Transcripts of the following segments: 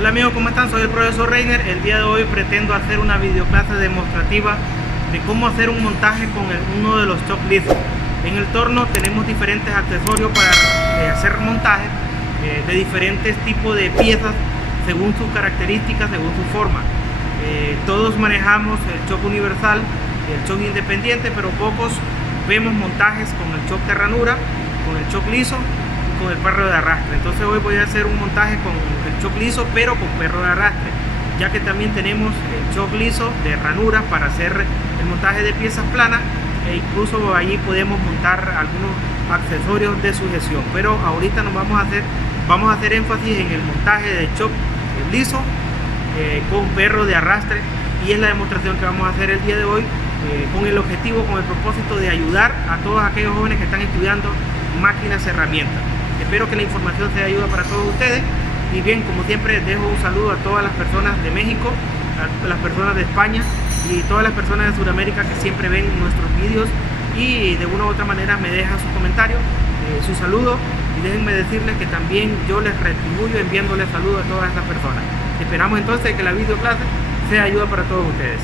Hola amigos, ¿cómo están? Soy el profesor Reiner. El día de hoy pretendo hacer una videoclase demostrativa de cómo hacer un montaje con uno de los shock lisos. En el torno tenemos diferentes accesorios para hacer montajes de diferentes tipos de piezas según sus características, según su forma. Todos manejamos el shock universal, el shock independiente, pero pocos vemos montajes con el shock de ranura, con el shock liso y con el perro de arrastre. Entonces hoy voy a hacer un montaje con el shock liso pero con perro de arrastre, ya que también tenemos el shock liso de ranura para hacer el montaje de piezas planas, e incluso allí podemos montar algunos accesorios de sujeción. Pero ahorita vamos a hacer énfasis en el montaje de shock liso con perro de arrastre, y es la demostración que vamos a hacer el día de hoy, con el objetivo, con el propósito de ayudar a todos aquellos jóvenes que están estudiando máquinas, herramientas. Espero que la información sea de ayuda para todos ustedes. Y bien, como siempre, dejo un saludo a todas las personas de México, a las personas de España y todas las personas de Sudamérica que siempre ven nuestros vídeos y de una u otra manera me dejan sus comentarios, su saludo, y déjenme decirles que también yo les retribuyo enviándoles saludos a todas estas personas. Esperamos entonces que la videoclase sea de ayuda para todos ustedes.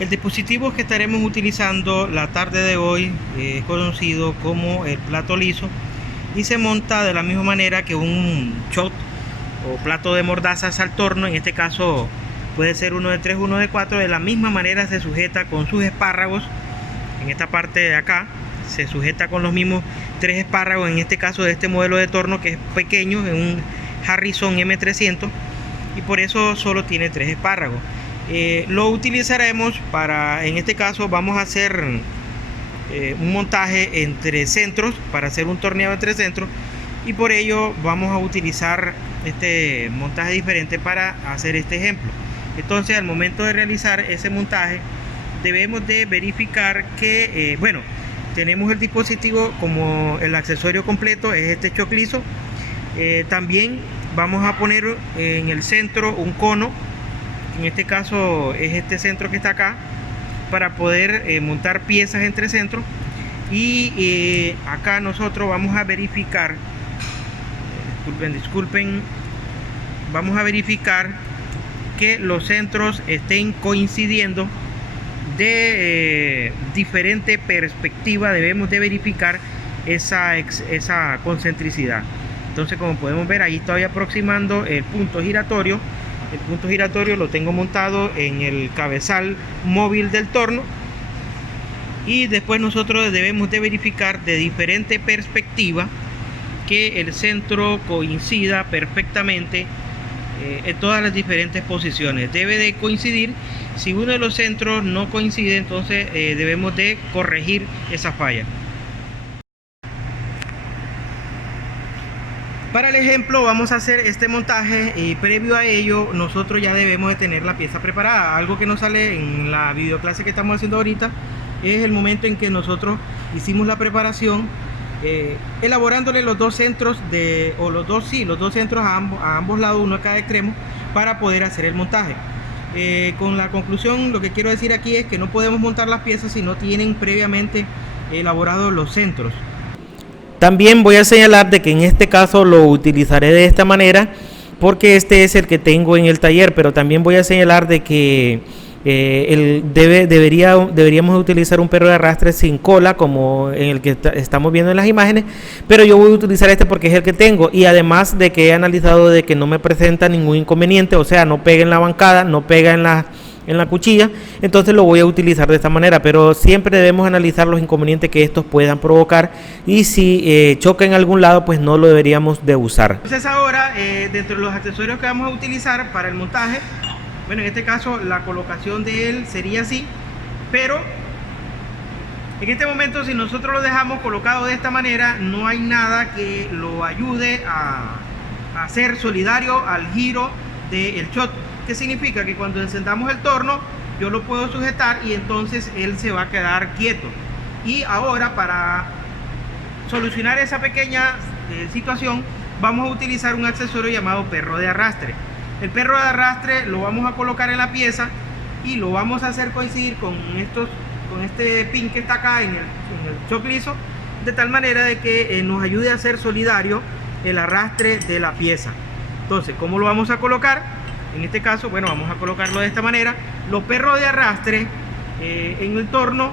El dispositivo que estaremos utilizando la tarde de hoy es conocido como el plato liso y se monta de la misma manera que un shot o plato de mordazas al torno. En este caso puede ser uno de 3, uno de 4. De la misma manera se sujeta con sus espárragos. En esta parte de acá se sujeta con los mismos 3 espárragos, en este caso de este modelo de torno que es pequeño, es un Harrison M300, y por eso solo tiene 3 espárragos. Lo utilizaremos para, en este caso vamos a hacer un montaje entre centros, para hacer un torneado entre centros, y por ello vamos a utilizar este montaje diferente para hacer este ejemplo. Entonces, al momento de realizar ese montaje debemos de verificar que tenemos el dispositivo como el accesorio completo, es este shock liso. También vamos a poner en el centro un cono. En este caso es este centro que está acá, para poder montar piezas entre centros. Y acá nosotros vamos a verificar, disculpen, vamos a verificar que los centros estén coincidiendo de diferente perspectiva. Debemos de verificar esa concentricidad. Entonces, como podemos ver, ahí estoy aproximando el punto giratorio. El punto giratorio lo tengo montado en el cabezal móvil del torno, y después nosotros debemos de verificar de diferente perspectiva que el centro coincida perfectamente en todas las diferentes posiciones. Debe de coincidir. Si uno de los centros no coincide, entonces debemos de corregir esa falla. Para el ejemplo vamos a hacer este montaje, y previo a ello nosotros ya debemos de tener la pieza preparada. Algo que nos sale en la videoclase que estamos haciendo ahorita es el momento en que nosotros hicimos la preparación, elaborándole los dos centros los dos centros a ambos lados, uno a cada extremo, para poder hacer el montaje. Con la conclusión, lo que quiero decir aquí es que no podemos montar las piezas si no tienen previamente elaborados los centros. También voy a señalar de que en este caso lo utilizaré de esta manera porque este es el que tengo en el taller, pero también voy a señalar de que deberíamos utilizar un perro de arrastre sin cola, como en el que estamos viendo en las imágenes, pero yo voy a utilizar este porque es el que tengo, y además de que he analizado de que no me presenta ningún inconveniente, o sea, no pega en la bancada, no pega en la cuchilla, entonces lo voy a utilizar de esta manera, pero siempre debemos analizar los inconvenientes que estos puedan provocar, y si choca en algún lado, pues no lo deberíamos de usar. Entonces ahora, dentro de los accesorios que vamos a utilizar para el montaje, bueno, en este caso la colocación de él sería así, pero en este momento, si nosotros lo dejamos colocado de esta manera, no hay nada que lo ayude a ser solidario al giro del shot. ¿Qué significa? Que cuando encendamos el torno, yo lo puedo sujetar y entonces él se va a quedar quieto. Y ahora, para solucionar esa pequeña situación, vamos a utilizar un accesorio llamado perro de arrastre. El perro de arrastre lo vamos a colocar en la pieza y lo vamos a hacer coincidir con este pin que está acá en el shock liso, de tal manera de que nos ayude a ser solidario el arrastre de la pieza. Entonces, ¿cómo lo vamos a colocar? En este caso, bueno, vamos a colocarlo de esta manera. Los perros de arrastre en el torno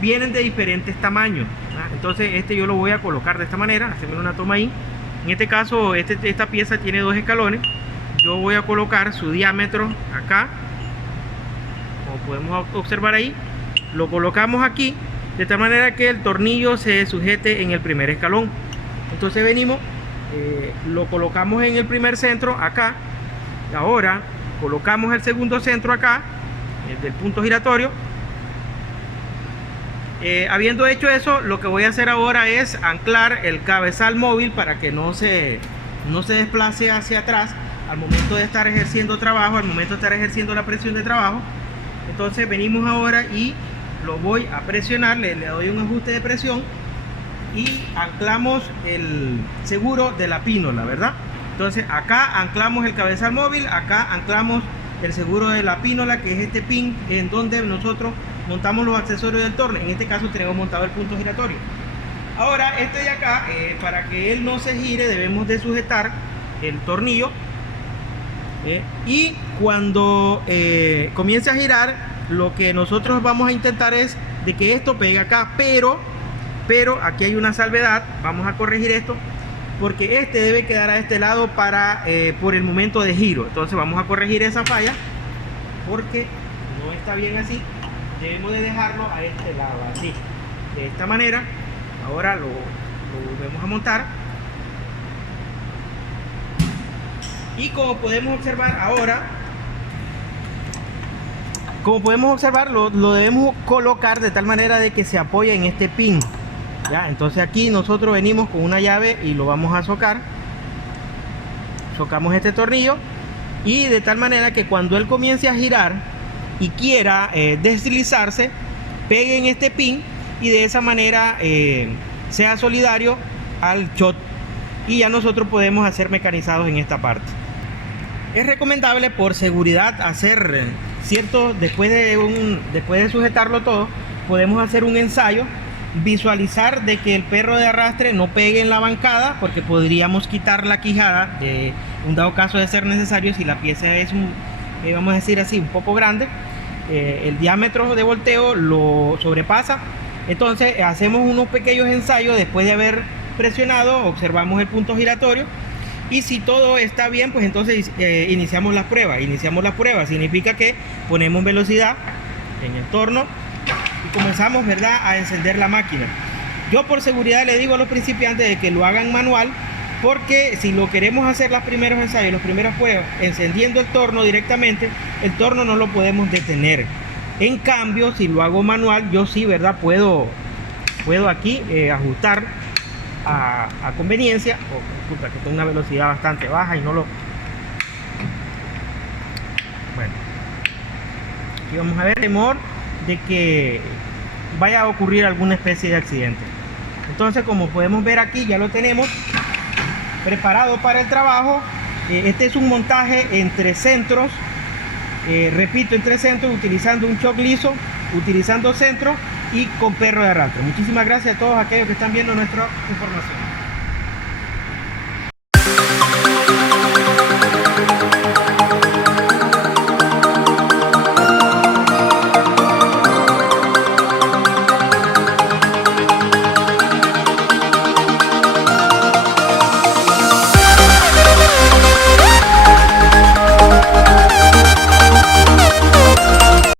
vienen de diferentes tamaños, ¿verdad? Entonces este yo lo voy a colocar de esta manera, hacerme una toma ahí. En este caso, esta pieza tiene 2 escalones. Yo voy a colocar su diámetro acá, como podemos observar ahí. Lo colocamos aquí, de tal manera que el tornillo se sujete en el primer escalón. Entonces venimos, lo colocamos en el primer centro acá. Ahora colocamos el segundo centro acá, del punto giratorio. Habiendo hecho eso, lo que voy a hacer ahora es anclar el cabezal móvil para que no se desplace hacia atrás al momento de estar ejerciendo trabajo, al momento de estar ejerciendo la presión de trabajo. Entonces venimos ahora y lo voy a presionar, le doy un ajuste de presión y anclamos el seguro de la pínola, ¿verdad? Entonces acá anclamos el cabezal móvil, acá anclamos el seguro de la pínola, que es este pin en donde nosotros montamos los accesorios del torno. En este caso tenemos montado el punto giratorio. Ahora este de acá, para que él no se gire, debemos de sujetar el tornillo, y cuando comience a girar, lo que nosotros vamos a intentar es de que esto pegue acá, pero aquí hay una salvedad. Vamos a corregir esto, porque este debe quedar a este lado para por el momento de giro. Entonces vamos a corregir esa falla, porque no está bien así. Debemos de dejarlo a este lado, así, de esta manera. Ahora lo volvemos a montar, y como podemos observar ahora, lo debemos colocar de tal manera de que se apoye en este pin. ¿Ya? Entonces aquí nosotros venimos con una llave y lo vamos a socar. Socamos este tornillo, y de tal manera que cuando él comience a girar y quiera deslizarse, pegue en este pin, y de esa manera sea solidario al shot, y ya nosotros podemos hacer mecanizados en esta parte. Es recomendable, por seguridad, hacer cierto, después de sujetarlo todo, podemos hacer un ensayo, visualizar de que el perro de arrastre no pegue en la bancada, porque podríamos quitar la quijada de un dado caso de ser necesario. Si la pieza es vamos a decir así, un poco grande, el diámetro de volteo lo sobrepasa. Entonces hacemos unos pequeños ensayos después de haber presionado, observamos el punto giratorio, y si todo está bien, pues entonces iniciamos las pruebas. Significa que ponemos velocidad en el torno y comenzamos, ¿verdad?, a encender la máquina. Yo por seguridad le digo a los principiantes de que lo hagan manual, porque si lo queremos hacer los primeros ensayos, las primeras pruebas, encendiendo el torno directamente, el torno no lo podemos detener. En cambio, si lo hago manual, yo sí, ¿verdad?, puedo aquí ajustar a conveniencia. Que tengo una velocidad bastante baja y no lo... Bueno, aquí vamos a ver, temor de que vaya a ocurrir alguna especie de accidente. Entonces, como podemos ver aquí, ya lo tenemos preparado para el trabajo. Este es un montaje en 3 centros, repito, en 3 centros, utilizando un shock liso, utilizando centro y con perro de arrastre. Muchísimas gracias a todos aquellos que están viendo nuestra información.